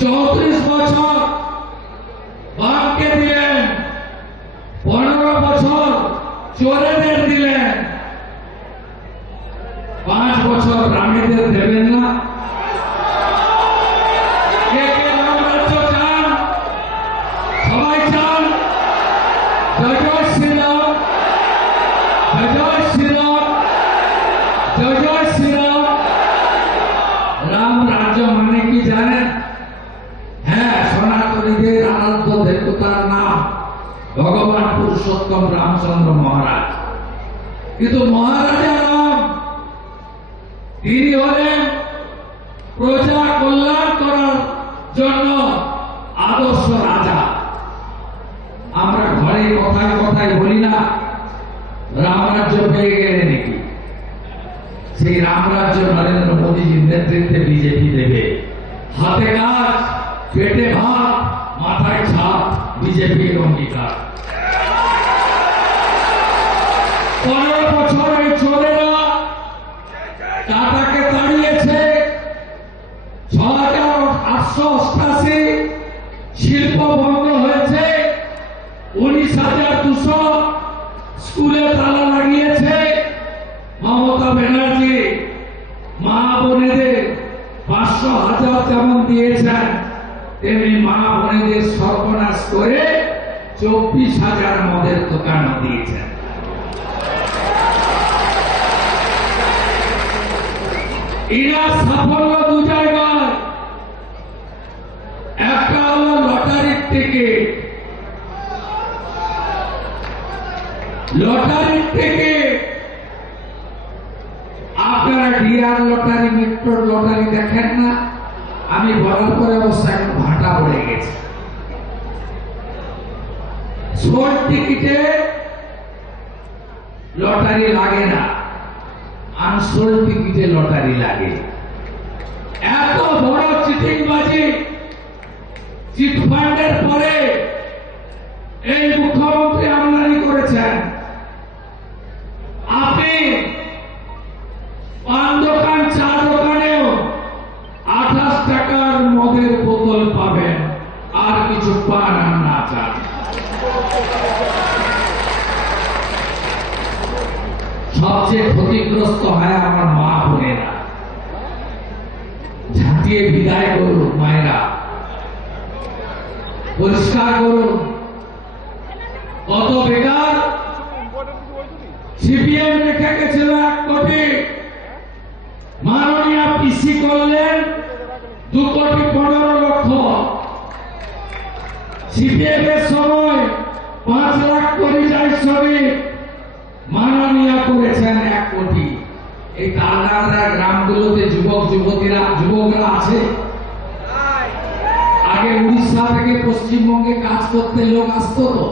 34 বছর বামকে দিলেন, 15 বছর চোরেদের দিলেন, 5 বছর রামেদের দেবেন না? কে কে রাম রাজ্য চান? সবাই চান? জয় জয় শ্রীরাম, জয় জয় শ্রীরাম, জয় জয় শ্রীরাম। রাম রাজ্য মানে কি জানেন? হ্যাঁ, সনাতনীদের আরাধ্য দেবতার নাম ভগবান পুরুষোত্তম রামচন্দ্র মহারাজ। কিন্তু মহারাজা রাম তিনি হলেন প্রজা কল্যাণ করার জন্য আদর্শ রাজা। আমরা ঘরে কথায় কথায় বলি না রামরাজ্য পেয়ে গেলে নাকি? সেই রামরাজ্য নরেন্দ্র মোদীজির নেতৃত্বে বিজেপি দেবে। হাতে কাজ, পেটে ভাত, মাথায় ছাপ, বিজেপির অঙ্গীকার। 15 বছর এই চোরেরা টাটাকে তাড়িয়েছে, 6,888 শিল্প বন্ধ হয়েছে, 19,200 স্কুলে তালা লাগিয়েছে। মমতা ব্যানার্জি মা বোনেদের 500,000 যেমন দিয়েছেন, তেমনি মা বোনেদের সর্বনাশ করে 24,000 মদের দোকান দিয়েছেন। এরা সাফল্য দু জায়গায়। একটা হলো লটারির টিকিট, লটারির টিকিট আপনারা ডিআর লটারি, মেট্রোর লটারি দেখেন না? আমি বলার পরে অবশ্য এখন ভাটা পড়ে গেছে। শর্ট টিকিটে লটারি লাগে না, আনসোল্ড টিকিটে লটারি লাগে। এত বড় চিটিংবাজি চিটফান্ডের পরে এই মুখ্যমন্ত্রী আমদানি করেছেন। আপনি পান দোকান, চা দোকানেও 28 টাকার মদের বোতল পাবেন, আর কিছু পান আর না চান। সবচেয়ে ক্ষতিগ্রস্ত হয় আমার মা বোনেরা। ঝাঁটিয়ে বিদায় করুন মায়েরা, পরিষ্কার করুন। কত বেকার সিপিএম রেখে গেছিল 1 কোটি, মাননীয় পিসি করলেন 2,15,00,000। সিপিএম এর সময় 5 লাখ পরিযায়ী শ্রমিক, মাননীয় করেছেন 1 কোটি। এই টালনাড়া গ্রামগুলোতে যুবকরা আছে। আগে উড়িষ্যা থেকে পশ্চিমবঙ্গে কাজ করতে লোক আসতো তো,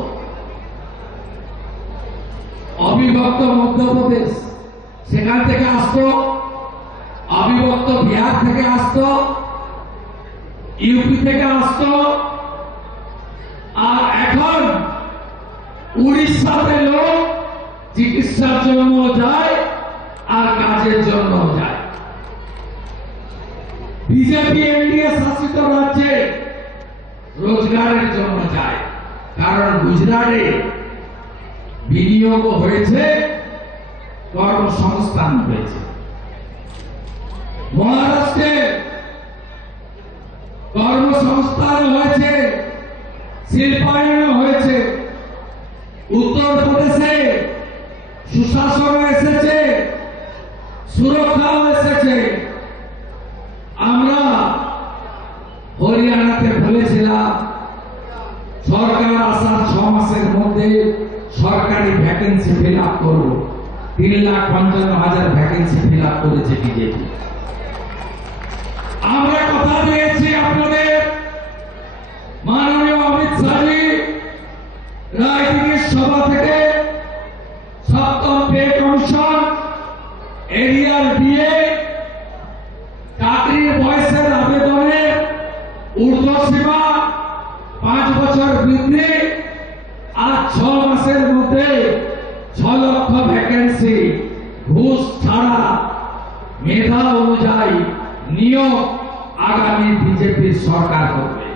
অবিভক্ত মধ্যপ্রদেশ সেখান থেকে আসতো, অবিভক্ত বিহার থেকে আসতো, ইউপি থেকে আসতো। আর এখন উড়িষ্যাতে লোক চিকিৎসার জন্য যায় আর কাজের জন্য যায়। বিজেপি এনডিএ শাসিত রাজ্যে রোজগারের জন্য যায়, কারণ গুজরাটে বিনিয়োগ হয়েছে, কর্মসংস্থান হয়েছে। মহারাষ্ট্রে কর্মসংস্থান হয়েছে, শিল্পায়ন হয়েছে। উত্তরপ্রদেশে সুশাসন এসেছে, সুরক্ষাও এসেছে। আমরা হরিয়ানাতে বলেছিলাম সরকার আসার 6 মাসের মধ্যে সরকারি ভ্যাকেন্সি ফিল আপ করবো। 3,55,000 ভ্যাকেন্সি ফিল আপ করেছে বিজেপি। আমরা কথা দিয়েছি আপনাদের মাননীয় অমিত শাহজি রায়দিঘির সভা থেকে 7ম পে কমিশন, এরিয়ার ডিএ, চাকরির বয়সের আবেদনের ঊর্ধ্বসীমা 5 বছর বৃদ্ধি, আর 6 মাসের মধ্যে 6 লক্ষ ভ্যাকেন্সি ঘুষ ছাড়া মেধা অনুযায়ী নিয়োগ আগামী বিজেপির সরকার করবে।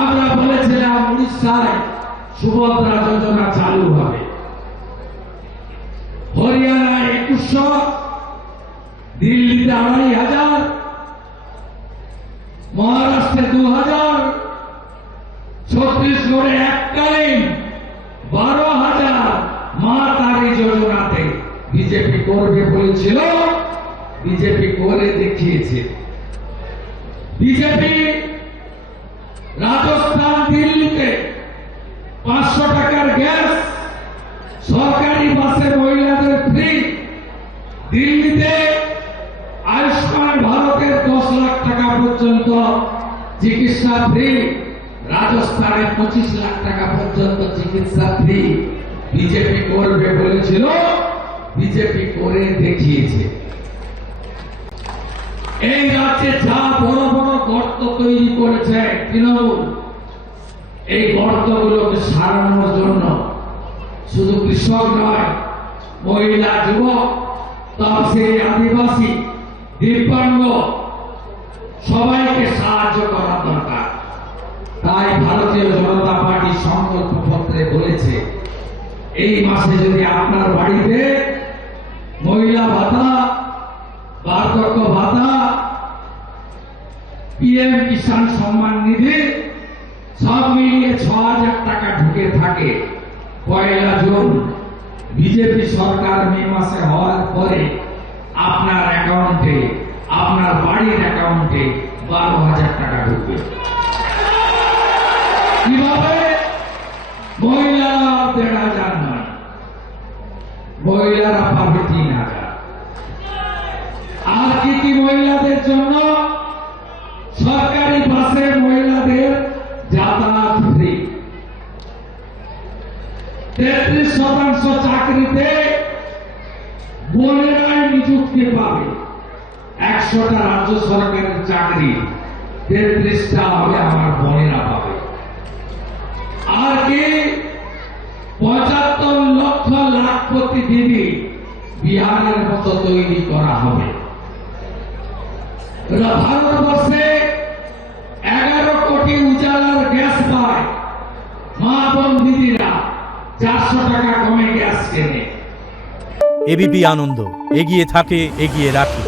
আমরা বলেছিলাম উড়িষ্যায় সুভদ্রা যোজনা চালু হবে, হরিয়ানায় 2100, দিল্লিতে 2500, মহারাষ্ট্রে 2000, ছত্তিশগড়ে এককালীন 12,000 মা তারি যোজনাতে বিজেপি করবে বলেছিল, বিজেপি করে দেখিয়েছে। বিজেপি রাজস্থান, দিল্লিতে 500 টাকার গ্যাস, সরকারি বাসে মহিলাদের ফ্রি, দিল্লিতে আয়ুষ্মান ভারতের 10 লাখ টাকা পর্যন্ত চিকিৎসা ফ্রি, রাজস্থানে 25 লাখ টাকা পর্যন্ত চিকিৎসা ফ্রি বিজেপি করবে বলেছিল, বিজেপি করে দেখিয়েছে। এই রাজ্যে যা বড় বড় গর্ত তৈরি করেছে তৃণমূল, এই গর্তগুলোকে সারানোর জন্য শুধু কৃষক নয়, মহিলা, যুবক, তফসিলি, আদিবাসী, দিব্যাঙ্গ সবাইকে সাহায্য করা দরকার। তাই ভারতীয় জনতা পার্টি সংকল্প পত্রে বলেছে, এই মাসে যদি আপনার বাড়িতে মহিলা ভাতা, বার্ধক্য ভাতা, পিএম কিষাণ সম্মান নিধি সব মিলিয়ে 6,000 টাকা ঢুকে থাকে, 1 জুন বিজেপি সরকার মে মাসে হওয়ার পরে আপনার অ্যাকাউন্টে, আপনার বাড়ির অ্যাকাউন্টে 12,000 টাকা ঢুকবে। কিভাবে? মহিলারা 1,500 নয়, মহিলারা পাবে 3,000। আর কি কি মহিলাদের জন্য? সরকারি বাসে মহিলাদের যাতায়াত ফ্রি, 33% চাকরিতে বোনেরাই নিযুক্তি পাবে। 100টা রাজ্য সরকারের চাকরি 33টা হবে আমার বোনেরা পাবে। আর কি? 75 লক্ষ লাখপতি দিদি বিহারের মতো তৈরি করা হবে। ভারতবর্ষে 11 কোটি উজালার গ্যাস পায়, মা বোন দিদিরা 400 টাকা কমে গ্যাস কেনে। এবিপি আনন্দ, এগিয়ে থাকে, এগিয়ে রাখে।